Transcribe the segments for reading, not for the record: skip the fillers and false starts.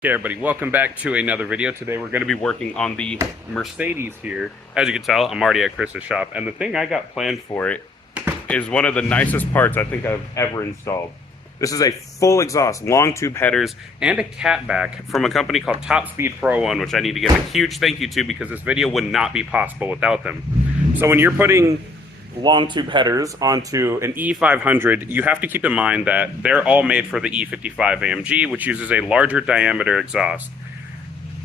Okay, everybody, welcome back to another video. Today we're going to be working on the Mercedes here. As you can tell, I'm already at Chris's shop, and the thing I got planned for it is one of the nicest parts I think I've ever installed. This is a full exhaust, long tube headers, and a catback from a company called Top Speed Pro One, which I need to give a huge thank you to because this video would not be possible without them. So when you're putting long tube headers onto an E500, you have to keep in mind that they're all made for the E55 AMG, which uses a larger diameter exhaust.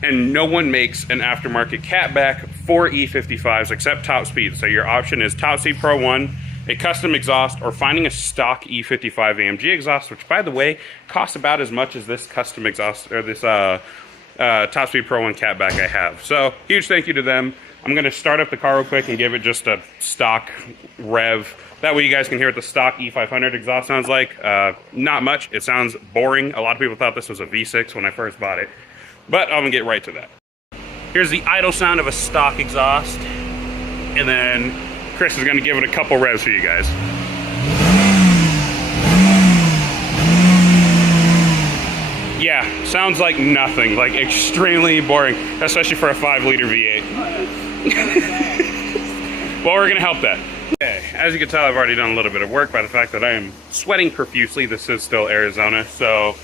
And no one makes an aftermarket catback for E55s except Top Speed. So your option is Top Speed Pro One, a custom exhaust, or finding a stock E55 AMG exhaust, which by the way costs about as much as this custom exhaust or this Top Speed Pro One catback I have. So huge thank you to them. I'm going to start up the car real quick and give it just a stock rev. That way you guys can hear what the stock E500 exhaust sounds like. Not much. It sounds boring. A lot of people thought this was a V6 when I first bought it. But I'm going to get right to that. Here's the idle sound of a stock exhaust. And then Chris is going to give it a couple revs for you guys. Yeah, sounds like nothing. Like extremely boring, especially for a 5-liter V8. Well, we're gonna help that. Okay, as you can tell, I've already done a little bit of work by the fact that I am sweating profusely. This is still Arizona, so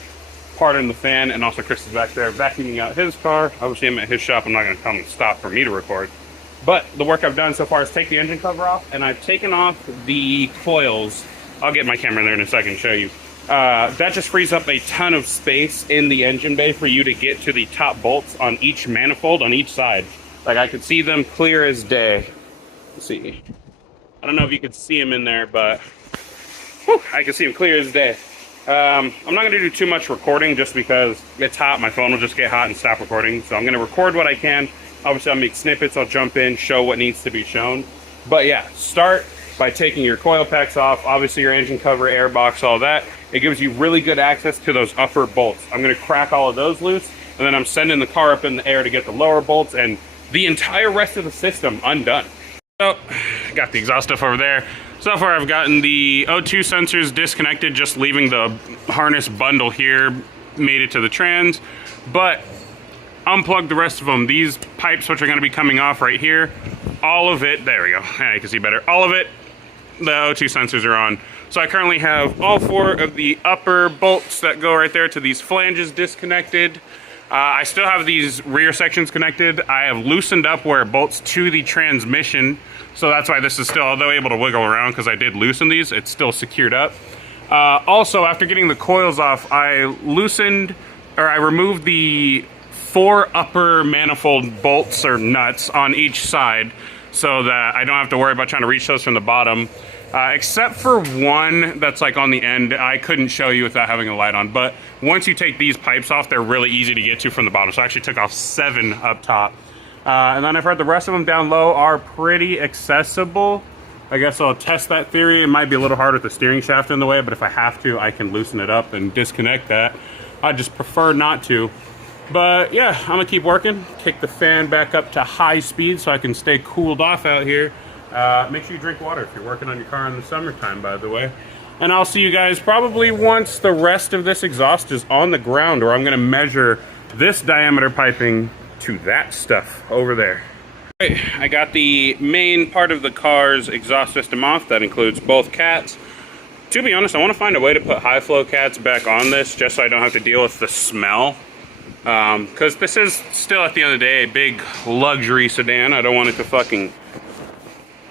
pardon the fan, and also Chris is back there vacuuming out his car. Obviously, I'm at his shop. I'm not gonna tell him to stop for me to record. But the work I've done so far is take the engine cover off, and I've taken off the coils. I'll get my camera in there in a second and show you. That just frees up a ton of space in the engine bay for you to get to the top bolts on each manifold on each side. Like I could see them clear as day. Let's see. I don't know if you could see them in there, but whew, I can see them clear as day. I'm not going to do too much recording just because it's hot. My phone will just get hot and stop recording. So I'm going to record what I can. Obviously, I'll make snippets. I'll jump in, show what needs to be shown. But yeah, start by taking your coil packs off. Obviously, your engine cover, air box, all that. It gives you really good access to those upper bolts. I'm going to crack all of those loose, and then I'm sending the car up in the air to get the lower bolts and the entire rest of the system undone. So, got the exhaust stuff over there. So far, I've gotten the O2 sensors disconnected, just leaving the harness bundle here, made it to the trans, but unplugged the rest of them. These pipes, which are going to be coming off right here, all of it, there we go, yeah, you can see better, all of it, the O2 sensors are on. So I currently have all 4 of the upper bolts that go right there to these flanges disconnected. I still have these rear sections connected. I have loosened up where it bolts to the transmission. So that's why this is still, although able to wiggle around because I did loosen these, it's still secured up. Also, after getting the coils off, I removed the 4 upper manifold bolts or nuts on each side so that I don't have to worry about trying to reach those from the bottom. Except for one that's like on the end. I couldn't show you without having a light on, but once you take these pipes off, they're really easy to get to from the bottom. So I actually took off 7 up top. And then I've heard the rest of them down low are pretty accessible. I guess I'll test that theory. It might be a little hard with the steering shaft in the way, but if I have to, I can loosen it up and disconnect that. I just prefer not to. But yeah, I'm gonna keep working. Kick the fan back up to high speed so I can stay cooled off out here. Make sure you drink water if you're working on your car in the summertime, by the way. And I'll see you guys probably once the rest of this exhaust is on the ground, or I'm going to measure this diameter piping to that stuff over there. Okay, I got the main part of the car's exhaust system off. That includes both cats. To be honest, I want to find a way to put high flow cats back on this just so I don't have to deal with the smell. Because this is still, at the end of the day, a big luxury sedan. I don't want it to fucking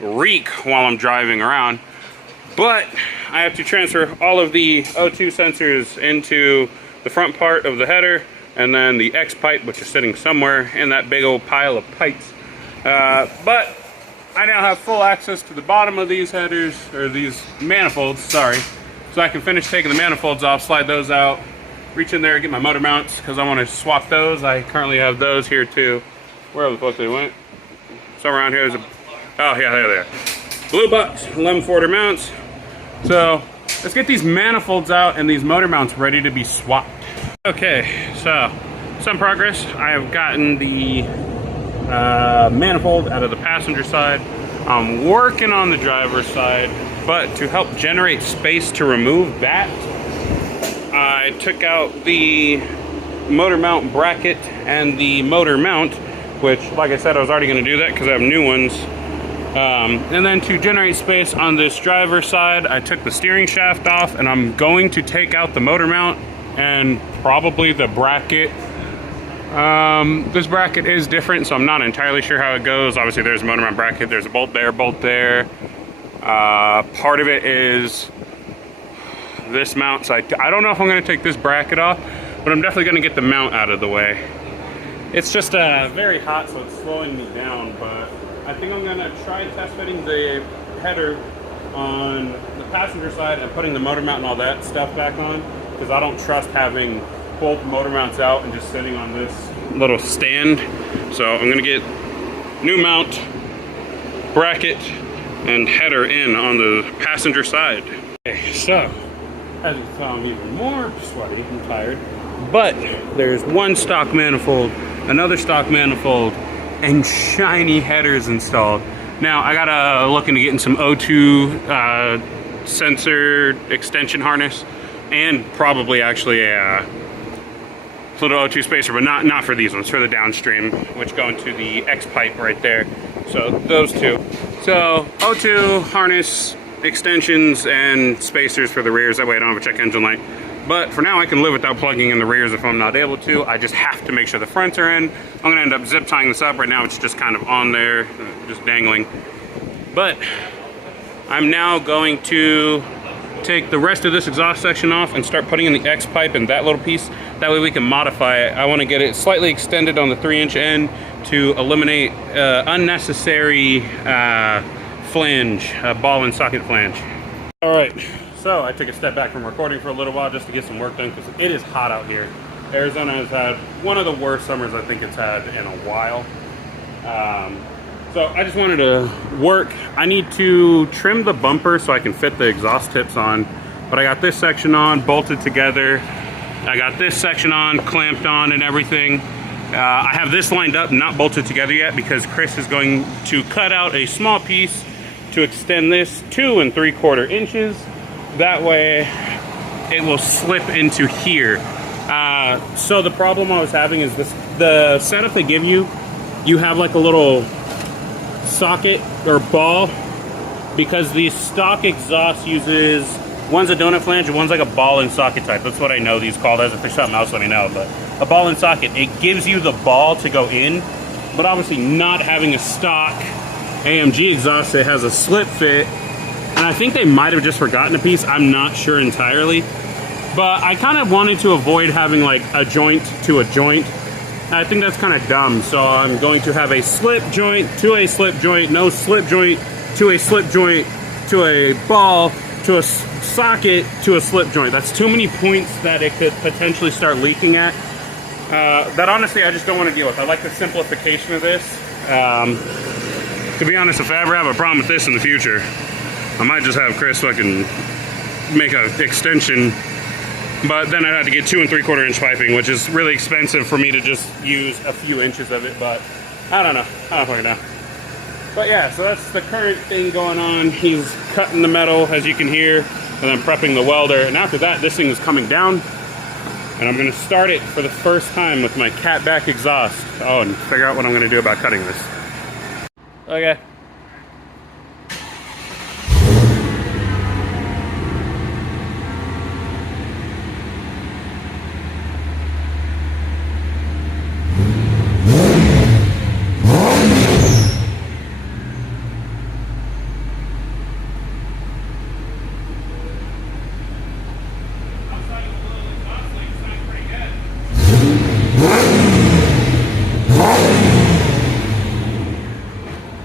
reek while I'm driving around, but I have to transfer all of the O2 sensors into the front part of the header, and then the X pipe, which is sitting somewhere in that big old pile of pipes. But I now have full access to the bottom of these headers, or these manifolds, sorry, so I can finish taking the manifolds off, slide those out, reach in there, get my motor mounts, because I want to swap those. I currently have those here too. Where the fuck they went? Somewhere around here, there's a oh yeah, there they are. Blue box, 11-quarter mounts. So let's get these manifolds out and these motor mounts ready to be swapped. Okay, so some progress. I have gotten the manifold out of the passenger side. I'm working on the driver's side, but to help generate space to remove that, I took out the motor mount bracket and the motor mount, which, like I said, I was already going to do that because I have new ones. And then to generate space on this driver's side, I took the steering shaft off, and I'm going to take out the motor mount and probably the bracket. This bracket is different, so I'm not entirely sure how it goes. Obviously, there's a motor mount bracket, there's a bolt there, bolt there. Part of it is this mount, so I don't know if I'm going to take this bracket off, but I'm definitely going to get the mount out of the way. It's just very hot, so it's slowing me down, but I think I'm going to try test fitting the header on the passenger side and putting the motor mount and all that stuff back on, because I don't trust having both motor mounts out and just sitting on this little stand. So I'm going to get new mount, bracket, and header in on the passenger side. Okay, so as you can tell, I'm even more sweaty and tired, but there's one stock manifold, another stock manifold, and shiny headers installed. Now I gotta look into getting some O2 sensor extension harness, and probably actually a little O2 spacer, but not for these ones, for the downstream, which go into the X pipe right there. So those two. So O2 harness, extensions, and spacers for the rears. That way I don't have a check engine light. But for now, I can live without plugging in the rears if I'm not able to. I just have to make sure the fronts are in. I'm gonna end up zip tying this up. Right now it's just kind of on there, just dangling. But I'm now going to take the rest of this exhaust section off and start putting in the X pipe and that little piece. That way we can modify it. I want to get it slightly extended on the 3-inch end to eliminate unnecessary flange, ball and socket flange. All right, so I took a step back from recording for a little while just to get some work done because it is hot out here. Arizona has had one of the worst summers I think it's had in a while. So I just wanted to work. I need to trim the bumper so I can fit the exhaust tips on, but I got this section on, bolted together. I got this section on, clamped on and everything. I have this lined up, not bolted together yet, because Chris is going to cut out a small piece to extend this 2 3/4 inches. That way it will slip into here. So the problem I was having is this, the setup they give you, you have like a little socket or ball, because the stock exhaust uses, one's a donut flange and one's like a ball and socket type. That's what I know these called as. If there's something else, let me know. But a ball and socket, it gives you the ball to go in, but obviously not having a stock AMG exhaust that has a slip fit, and I think they might have just forgotten a piece. I'm not sure entirely, but I kind of wanted to avoid having like a joint to a joint. I think that's kind of dumb, so I'm going to have a slip joint to a slip joint, no slip joint to a slip joint to a ball to a socket to a slip joint. That's too many points that it could potentially start leaking at. That honestly I just don't want to deal with. I like the simplification of this. To be honest, if I ever have a problem with this in the future, I might just have Chris fucking make an extension. But then I'd have to get 2 3/4 inch piping, which is really expensive for me to just use a few inches of it. But I don't know. I don't fucking know. But yeah, so that's the current thing going on. He's cutting the metal, as you can hear, and then prepping the welder. And after that, this thing is coming down. And I'm going to start it for the first time with my catback exhaust. Oh, and figure out what I'm going to do about cutting this. Okay.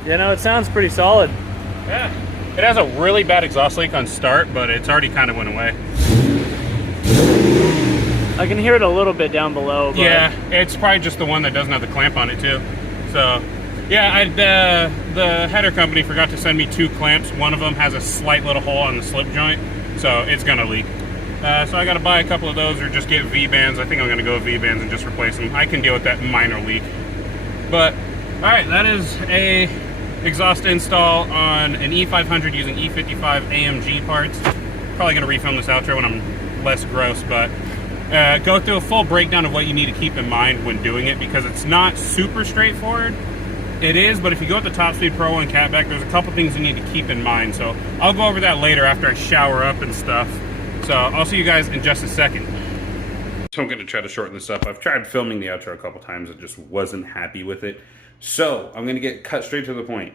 You know, it sounds pretty solid. Yeah. It has a really bad exhaust leak on start, but it's already kind of went away. I can hear it a little bit down below. But yeah, it's probably just the one that doesn't have the clamp on it too. So, yeah, the header company forgot to send me 2 clamps. One of them has a slight little hole on the slip joint, so it's gonna leak. So I gotta buy a couple of those or just get V-bands. I think I'm gonna go with V-bands and just replace them. I can deal with that minor leak. But, all right, that is a exhaust install on an E500 using E55 AMG parts. Probably gonna refilm this outro when I'm less gross, but go through a full breakdown of what you need to keep in mind when doing it, because it's not super straightforward. It is, but if you go with the Top Speed Pro and catback, there's a couple things you need to keep in mind. So I'll go over that later after I shower up and stuff. So I'll see you guys in just a second. So I'm going to try to shorten this up. I've tried filming the outro a couple times. I just wasn't happy with it. So I'm going to get cut straight to the point.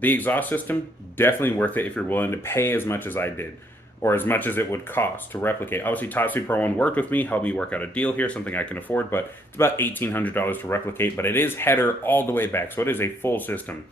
The exhaust system, definitely worth it if you're willing to pay as much as I did, or as much as it would cost to replicate. Obviously, Top Speed Pro 1 worked with me, helped me work out a deal here, something I can afford, but it's about $1,800 to replicate, but it is header all the way back, so it is a full system.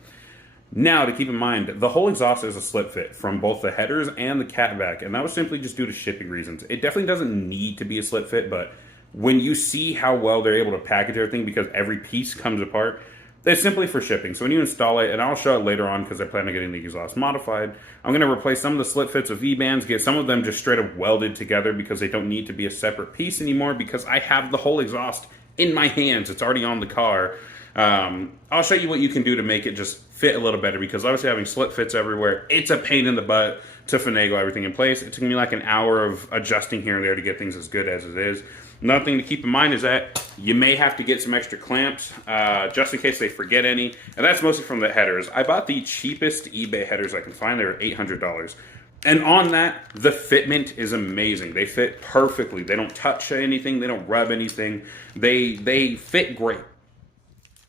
Now, to keep in mind, the whole exhaust is a slip fit from both the headers and the catback, and that was simply just due to shipping reasons. It definitely doesn't need to be a slip fit, but when you see how well they're able to package everything because every piece comes apart, it's simply for shipping. So when you install it, and I'll show it later on because I plan on getting the exhaust modified, I'm going to replace some of the slip fits with V-bands, get some of them just straight up welded together because they don't need to be a separate piece anymore because I have the whole exhaust in my hands. It's already on the car. I'll show you what you can do to make it just fit a little better, because obviously having slip fits everywhere, it's a pain in the butt to finagle everything in place. It took me like an hour of adjusting here and there to get things as good as it is. Another thing to keep in mind is that you may have to get some extra clamps just in case they forget any, and that's mostly from the headers. I bought the cheapest eBay headers I can find. They were $800. And on that, the fitment is amazing. They fit perfectly. They don't touch anything. They don't rub anything. They fit great.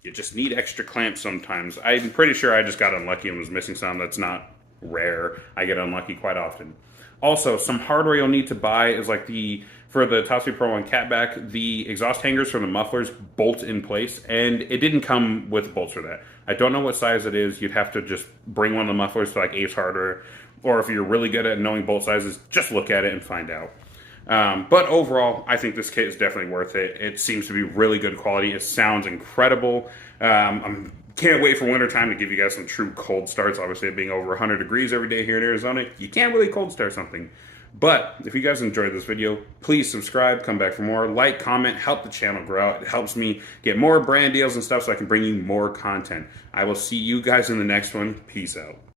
You just need extra clamps sometimes. I'm pretty sure I just got unlucky and was missing some. That's not rare. I get unlucky quite often. Also, some hardware you'll need to buy is like for the Top Speed Pro 1 catback, the exhaust hangers for the mufflers bolt in place, and it didn't come with bolts for that. I don't know what size it is. You'd have to just bring one of the mufflers to like Ace Hardware, or if you're really good at knowing bolt sizes, just look at it and find out. But overall, I think this kit is definitely worth it. It seems to be really good quality. It sounds incredible. I can't wait for winter time to give you guys some true cold starts. Obviously, it being over 100 degrees every day here in Arizona, you can't really cold start something. But if you guys enjoyed this video, please subscribe, come back for more, like, comment, help the channel grow out. It helps me get more brand deals and stuff so I can bring you more content. I will see you guys in the next one. Peace out.